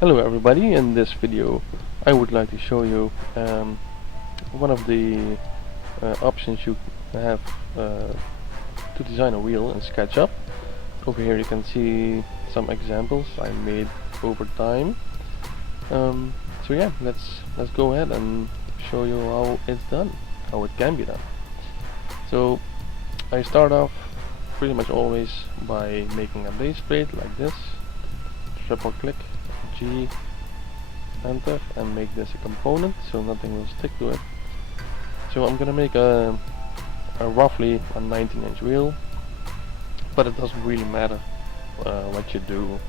Hello everybody, in this video I would like to show you one of the options you have to design a wheel in Sketchup. Over here you can see some examples I made over time. So yeah, let's go ahead and show you how it's done, how it can be done. So I start off pretty much always by making a base plate like this, triple click G, enter, and make this a component so nothing will stick to it. So I'm gonna make a roughly a 19-inch wheel, but it doesn't really matter what you do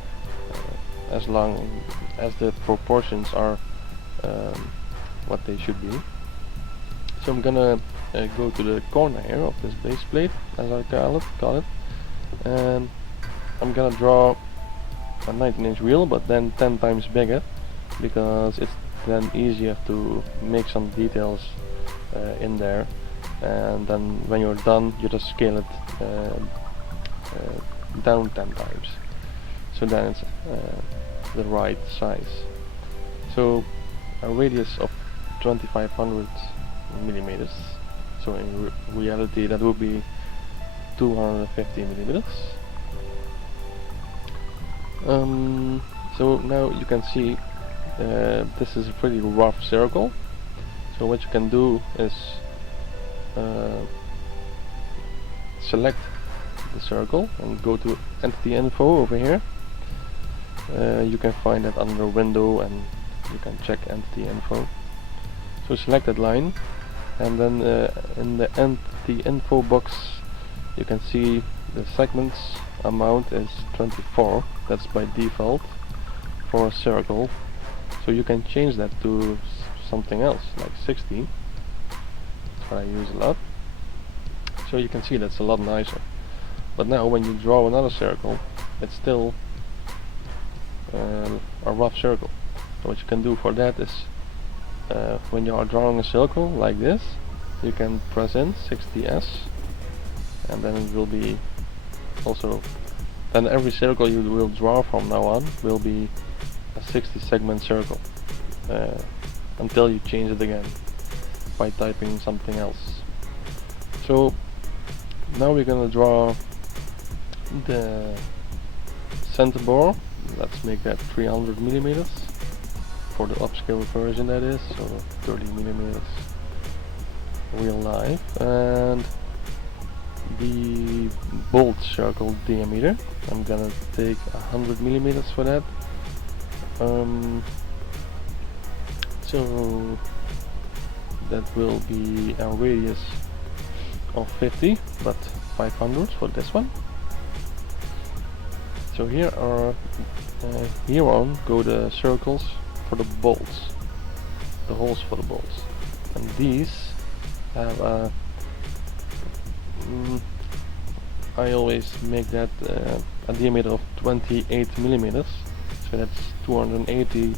as long as the proportions are what they should be. So I'm gonna go to the corner here of this base plate, as I call it, and I'm gonna draw a 19-inch wheel, but then 10 times bigger, because it's then easier to make some details in there, and then when you're done you just scale it down 10 times, so then it's the right size. So a radius of 2500 millimeters, so in reality that would be 250 millimeters. So now you can see this is a pretty rough circle. So what you can do is select the circle and go to entity info over here. You can find it under window and you can check entity info. So select that line, and then in the entity info box you can see the segments amount is 24. That's by default for a circle. So you can change that to something else like 60. That's what I use a lot. So you can see that's a lot nicer. But now when you draw another circle, it's still a rough circle. So what you can do for that is when you are drawing a circle like this, you can press in 60s, and then it will be also, then every circle you will draw from now on will be a 60 segment circle until you change it again by typing something else. So now we're gonna draw the center bore. Let's make that 300 millimeters for the upscale version, that is, so 30 millimeters real life. And the bolt circle diameter, I'm gonna take 100 millimeters for that. So that will be a radius of 50, but 500 for this one. So here are here on go the circles for the bolts, the holes for the bolts, and these have a I always make that a diameter of 28 millimeters, so that's 280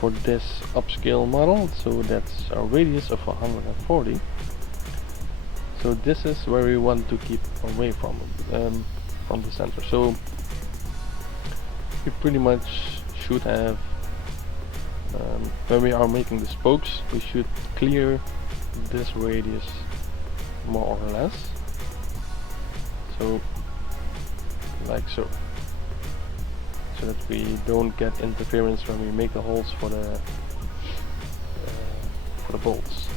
for this upscale model, so that's a radius of 140. So this is where we want to keep away from the center. So we pretty much should have, when we are making the spokes, we should clear this radius more or less, so like so, so that we don't get interference when we make the holes for the bolts.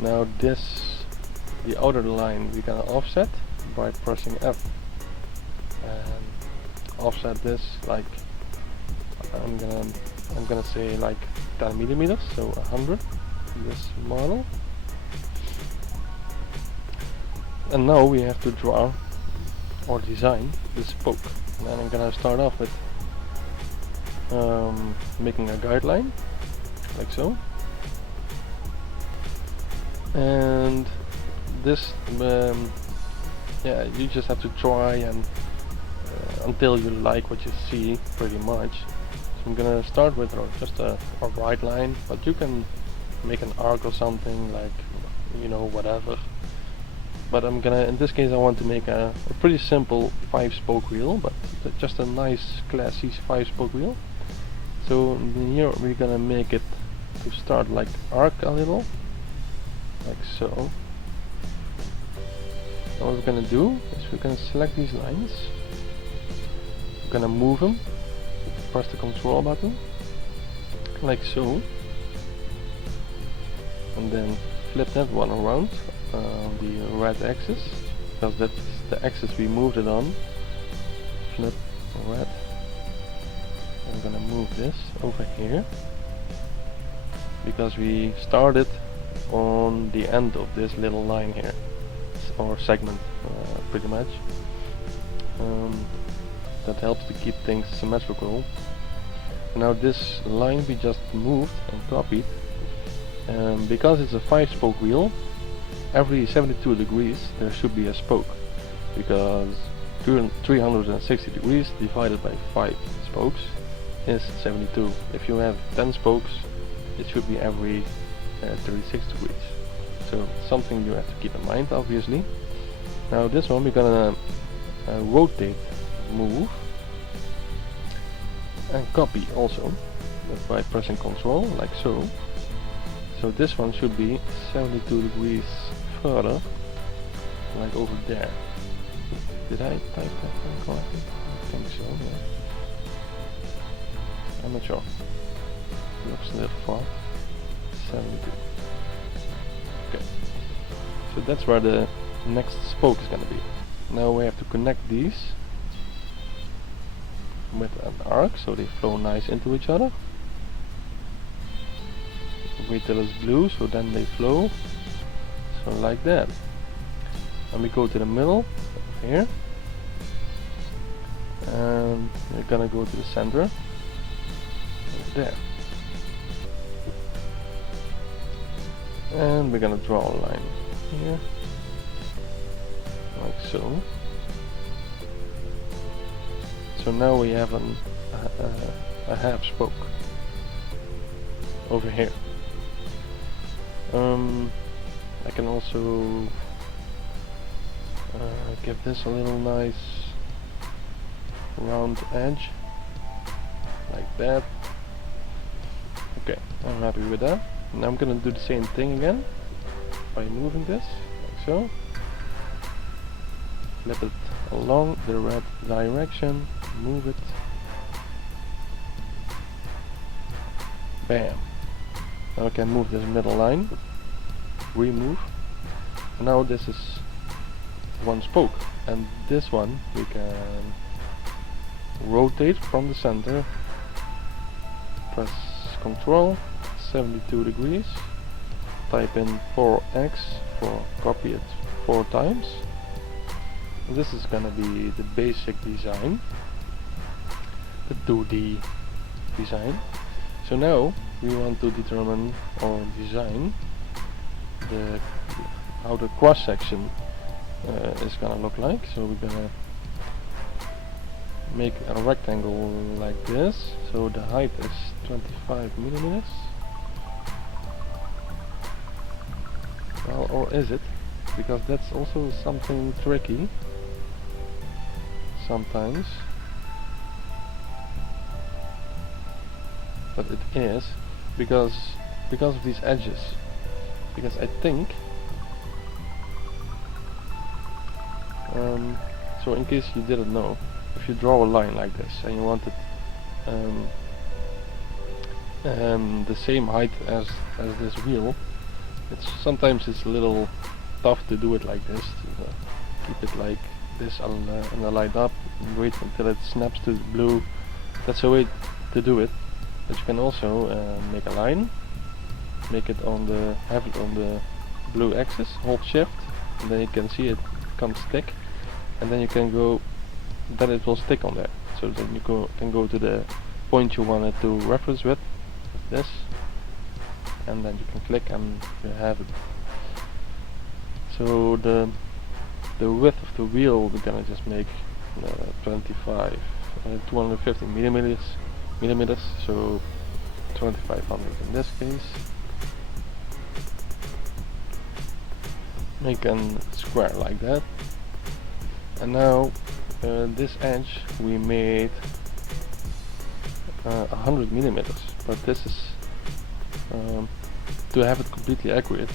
Now the outer line we can offset by pressing F, and offset this like I'm gonna say like 10 millimeters, so 100 this model. And now we have to draw or design the spoke, and I'm gonna start off with making a guideline like so, and this yeah, you just have to try and until you like what you see pretty much. So I'm gonna start with just a right line, but you can make an arc or something, like, you know, whatever. But I'm gonna, in this case I want to make a pretty simple 5-spoke wheel, but just a nice classy 5-spoke wheel. So here we're gonna make it to start like arc a little, like so. And what we're gonna do is we're gonna select these lines, we're gonna move them, press the control button, like so, and then flip that one around on the red axis, because that's the axis we moved it on. Flip red. I'm gonna move this over here, because we started on the end of this little line here, or segment, pretty much. That helps to keep things symmetrical. Now this line we just moved and copied, because it's a 5-spoke wheel, every 72 degrees there should be a spoke, because 360 degrees divided by 5 spokes is 72. If you have 10 spokes, it should be every 36 degrees. So something you have to keep in mind, obviously. Now this one we're gonna rotate, move, and copy also by pressing Ctrl, like so. So this one should be 72 degrees further, like over there. Did I type that one correctly? I think so, yeah. I'm not sure. Looks a little far. 72. Okay. So that's where the next spoke is gonna be. Now we have to connect these with an arc so they flow nice into each other. Wait till it's blue, so then they flow. So like that. And we go to the middle, here. And we're gonna go to the center, over there. And we're gonna draw a line here, like so. So now we have a half spoke over here. I can also give this a little nice round edge, like that. Okay, I'm happy with that. Now I'm gonna do the same thing again by moving this, like so. Flip it along the red direction, move it. Bam. Now I can move this middle line, remove. Now this is one spoke, and this one we can rotate from the center, press Ctrl, 72 degrees, type in 4x for copy it 4 times. And this is gonna be the basic design, the 2D design. So now we want to determine or design how the cross section is gonna look like. So we're gonna make a rectangle like this. So the height is 25 millimeters. Well, or is it? Because that's also something tricky sometimes. But it is because of these edges. Because I think so in case you didn't know, if you draw a line like this and you want it the same height as this wheel, sometimes it's a little tough to do it like this. Keep it like this on the light up and wait until it snaps to blue. That's a way to do it. But you can also make a line, have it on the blue axis, hold shift, and then you can see it can stick, and then you can go, then it will stick on there. So then you can go to the point you wanted to reference with, this, and then you can click and you have it. So the width of the wheel we're gonna just make 250 millimeters, so 2500 in this case. Make a square like that. And now this edge we made 100 millimeters, but this is to have it completely accurate.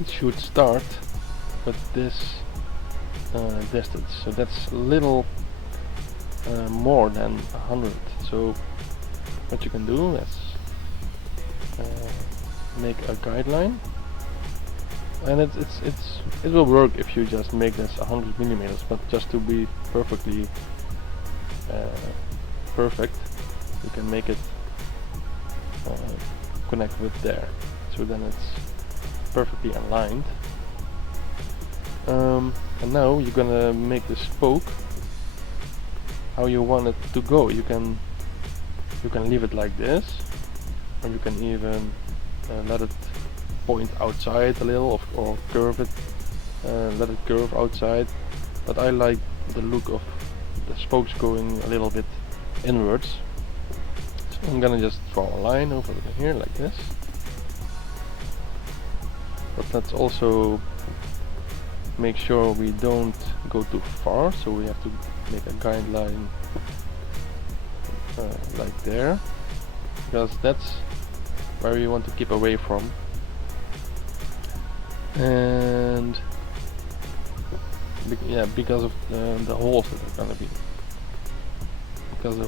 It should start with this distance, so that's a little more than 100. So what you can do is make a guideline, and it will work if you just make this 100 millimeters, but just to be perfectly perfect, you can make it connect with there, so then it's perfectly aligned. And now you're gonna make the spoke how you want it to go. You can leave it like this, or you can even let it point outside a little, or curve it, let it curve outside. But I like the look of the spokes going a little bit inwards, so I'm gonna just draw a line over here like this. But let's also make sure we don't go too far, so we have to make a guideline like there, because that's where you want to keep away from. And yeah, because of the holes that are gonna be, because the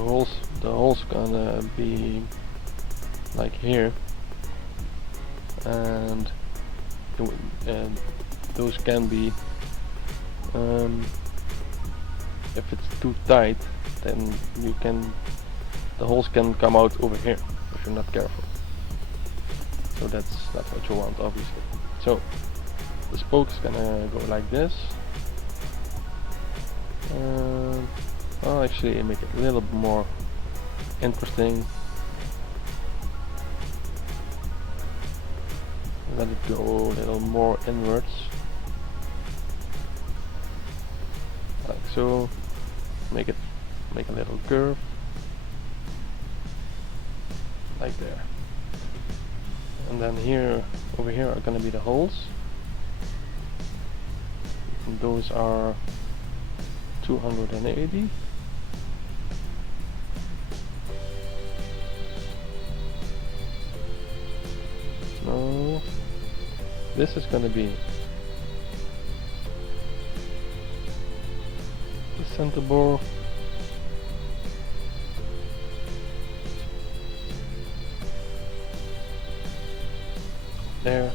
holes gonna be like here, and those can be, if it's too tight, then the holes can come out over here if you're not careful. So that's not what you want, obviously. So the spoke is gonna go like this. I'll actually make it a little bit more interesting. Let it go a little more inwards, like so. Make a little curve, like there. And then over here are gonna be the holes. And those are 280. No, this is gonna be the center bore. There.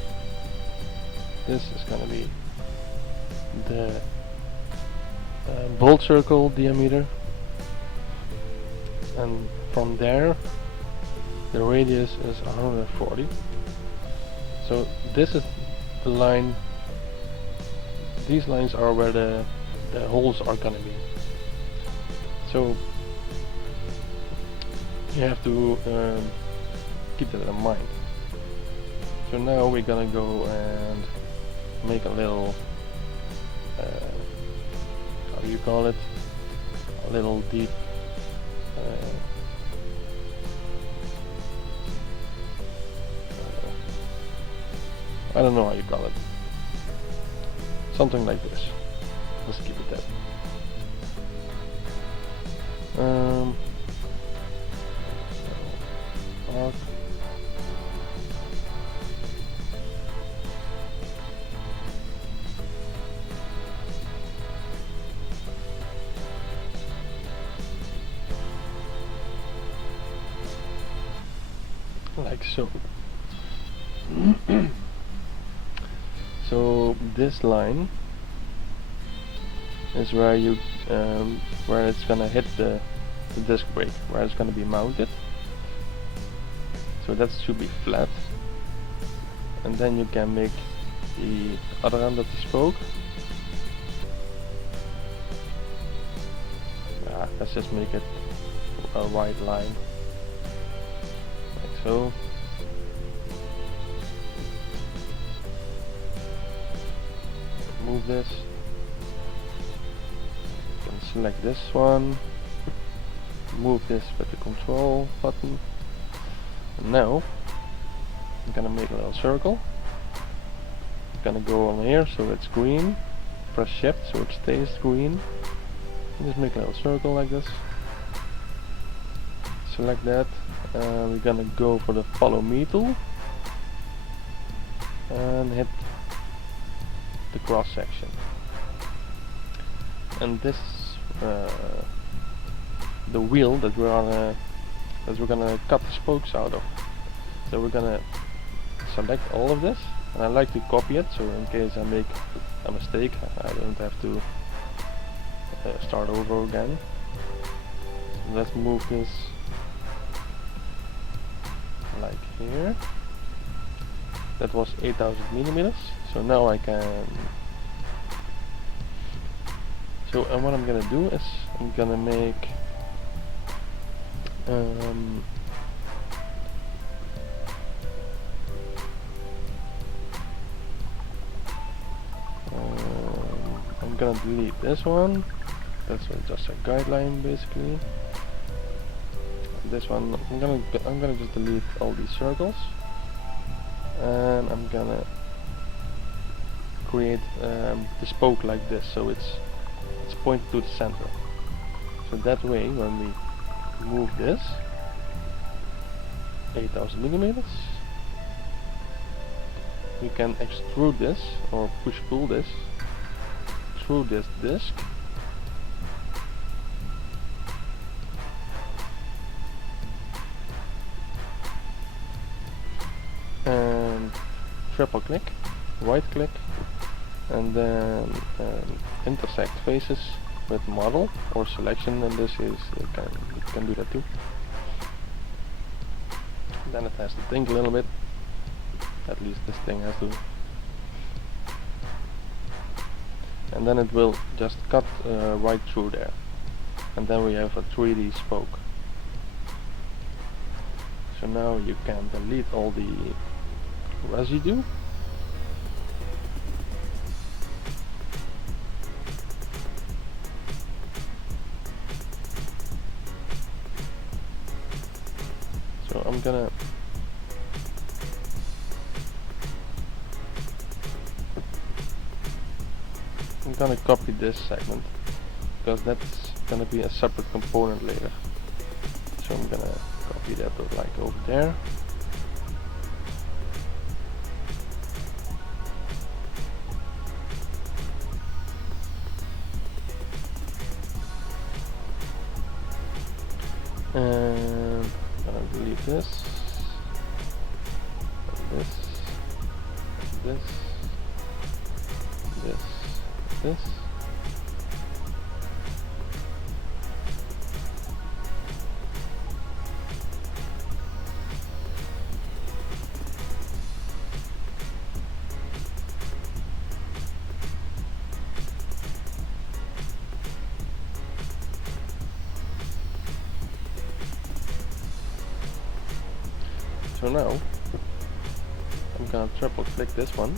This is gonna be the bolt circle diameter, and from there the radius is 140. So this is the line. These lines are where the holes are gonna be. So you have to keep that in mind. So now we're gonna go and make a little, how do you call it? A little deep I don't know how you call it. Something like this. Let's keep it that. Arc. Like so. So this line is where you where it's gonna hit the disc brake, where it's gonna be mounted. So that should be flat, and then you can make the other end of the spoke. Let's just make it a white line, like so. Move this. You can select this one. Move this with the control button. And now I'm gonna make a little circle. I'm gonna go on here so it's green. Press shift so it stays green. Just make a little circle like this. Select that. We're gonna go for the follow me tool and hit the cross section. And this the wheel that we're gonna cut the spokes out of. So we're gonna select all of this, and I like to copy it, so in case I make a mistake I don't have to start over again. So let's move this like here. That was 8000 millimeters. So now I can. So and what I'm gonna do is I'm gonna make I'm gonna delete this one. That's just a guideline basically. This one I'm gonna just delete all these circles, and I'm gonna create the spoke like this, so it's pointed to the center. So that way, when we move this 8000 millimeters, we can extrude this or push-pull this through this disc. And triple click, right click, and then intersect faces with model or selection. In this case, you can do that too. Then it has to think a little bit. At least this thing has to. And then it will just cut right through there. And then we have a 3D spoke. So now you can delete all the residue. So I'm gonna copy this segment because that's gonna be a separate component later. So I'm gonna copy that like over there. And I'm gonna delete this, and this, and this, this, this. So now I'm gonna triple click this one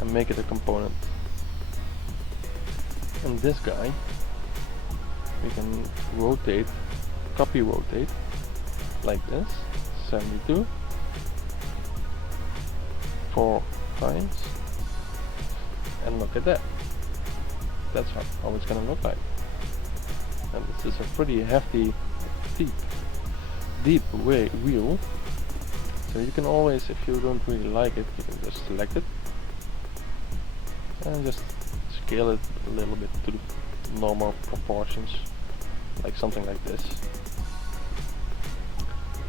and make it a component. And this guy we can rotate, copy rotate like this, 72 4 times, and look at that. That's how it's gonna look like. And this is a pretty hefty, deep wheel. So you can always, if you don't really like it, you can just select it and just scale it a little bit to the normal proportions, like something like this.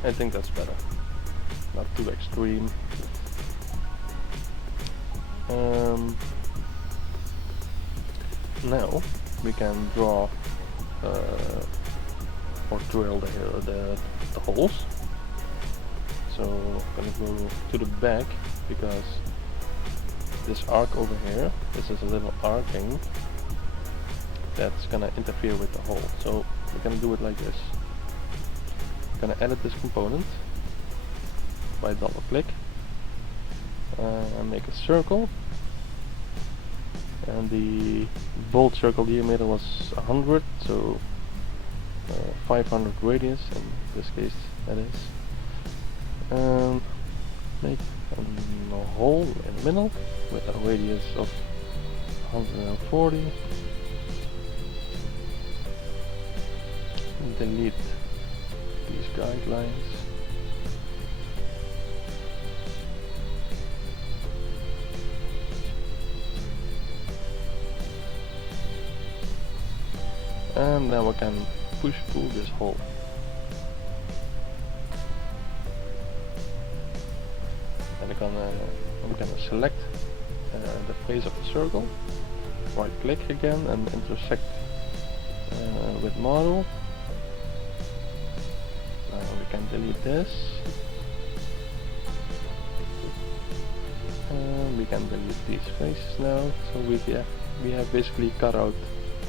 I think that's better, not too extreme. Now we can draw or drill the holes. So I'm gonna go to the back because this arc over here, this is a little arcing that's gonna interfere with the hole. So we're gonna do it like this. I'm gonna edit this component by double click and make a circle. And the bolt circle diameter was 100, so 500 radius in this case that is. And make a hole in the middle with a radius of 140, delete these guidelines. And then we can push pull this hole. And I'm gonna select the face of the circle, right click again and intersect with model. Now we can delete this, and we can delete these faces now. So we have basically cut out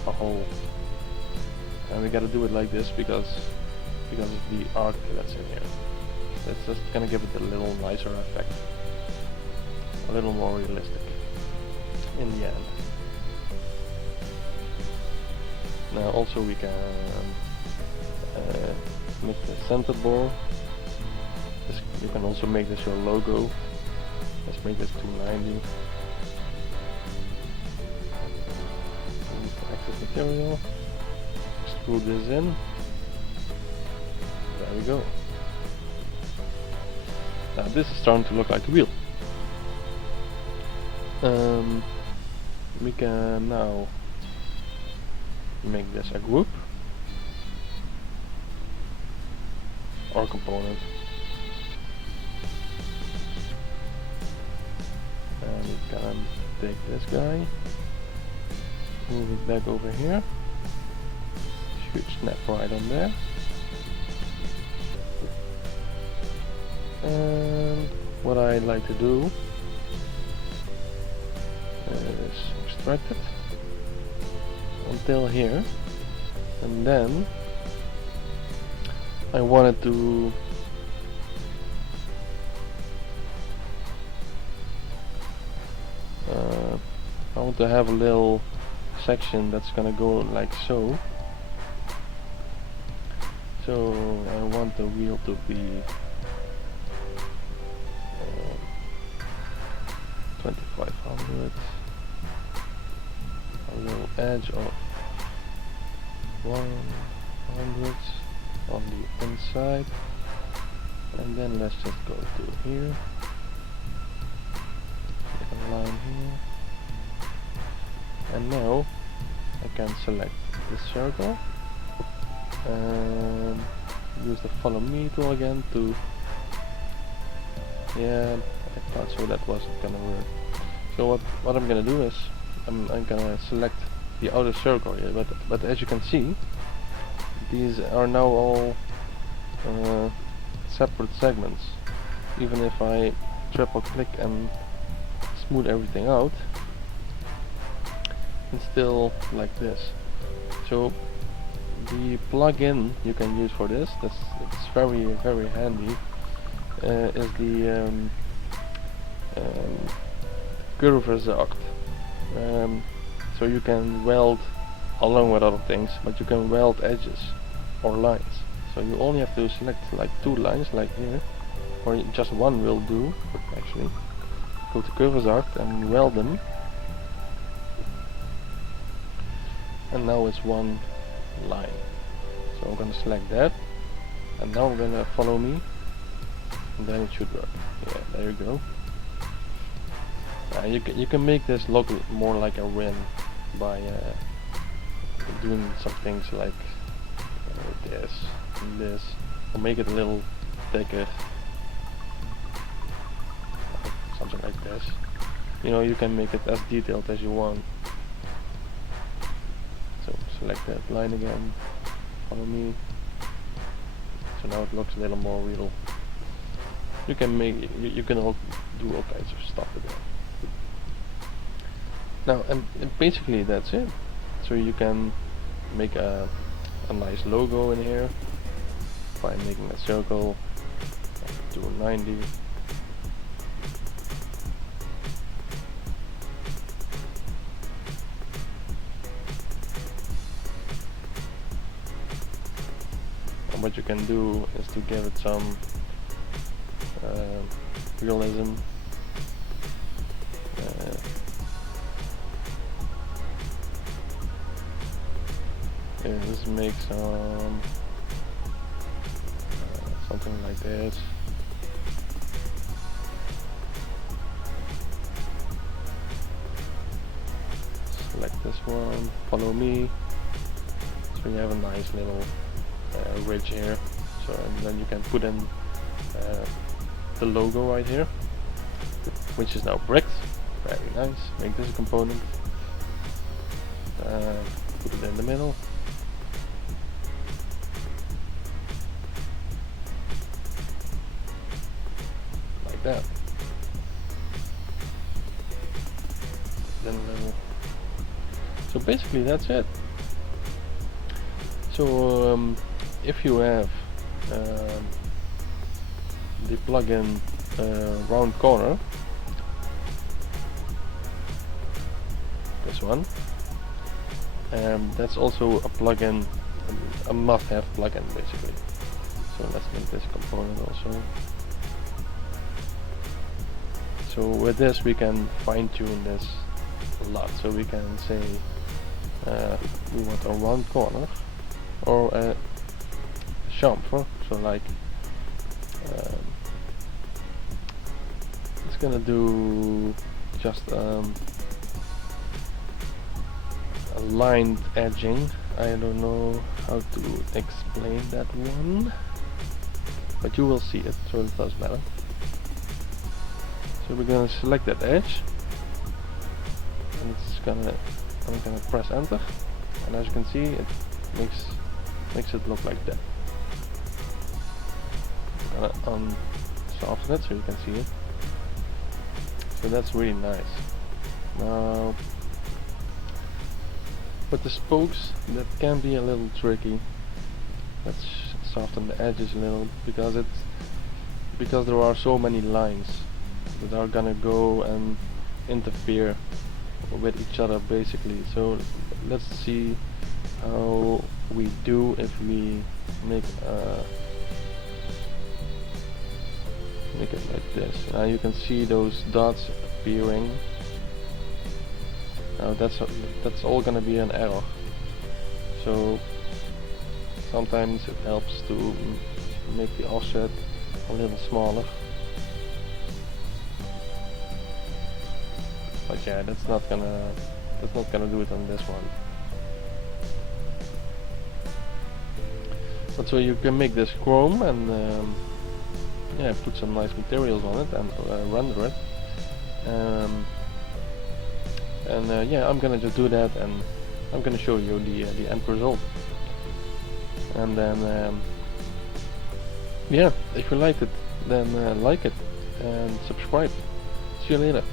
a hole, and we gotta do it like this because of the arc that's in here. That's just gonna give it a little nicer effect, a little more realistic in the end. Now also we can make the center bore. You can also make this your logo. Let's make this 290. Use the excess material. Extrude this in. There we go. Now this is starting to look like a wheel. We can now make this a group or component, and we can take this guy, move it back over here, should snap right on there, and what I like to do is extract it until here, and then I wanted to I want to have a little section that's gonna go like so. So I want the wheel to be 2500, a little edge of 100 on the inside, and then let's just go to here, make a line here, and now I can select this circle and use the follow me tool again to, yeah, I thought so, that wasn't gonna work. So what I'm gonna do is I'm gonna select the outer circle here, but as you can see, these are now all separate segments. Even if I triple click and smooth everything out, it's still like this. So the plugin you can use for this, it's very handy, is the Curve. So you can weld along with other things, but you can weld edges or lines. So you only have to select like 2 lines like here, or just one will do actually. Go to Curve and weld them, and now it's one line. So I'm gonna select that, and now I'm gonna follow me, and then it should work. Yeah, there you go. You can make this look more like a rim by doing some things like this and this, or make it a little thicker, something like this. You know, you can make it as detailed as you want. So select that line again, follow me. So now it looks a little more real. You can make you can all do all kinds of stuff with it. Now, and basically that's it. So you can make a nice logo in here by making a circle, do a 90. And what you can do is to give it some realism. Let's make some something like this. Select this one, follow me. So you have a nice little ridge here. So and then you can put in the logo right here, which is now bricked. Very nice. Make this a component. Put it in the middle. Like that. Then so basically that's it. So if you have the plugin round corner, this one, that's also a plugin, a must-have plugin basically. So let's make this component also. So with this we can fine-tune this a lot. So we can say we want a round corner or a chamfer. So like it's gonna do just a lined edging. I don't know how to explain that one, but you will see it, so it does matter. So we're gonna select that edge, and I'm gonna press enter, and as you can see, it makes it look like that. I'm gonna unsoften it so you can see it. So that's really nice. Now, with the spokes, that can be a little tricky. Let's soften the edges a little, because there are so many lines that are gonna go and interfere with each other basically. So let's see how we do if we make it like this. Now you can see those dots appearing. Now that's all gonna be an error. So sometimes it helps to make the offset a little smaller. But yeah, that's not gonna do it on this one. But so you can make this chrome and yeah, put some nice materials on it and render it. Yeah, I'm gonna just do that, and I'm gonna show you the end result. And then yeah, if you liked it, then like it and subscribe. See you later.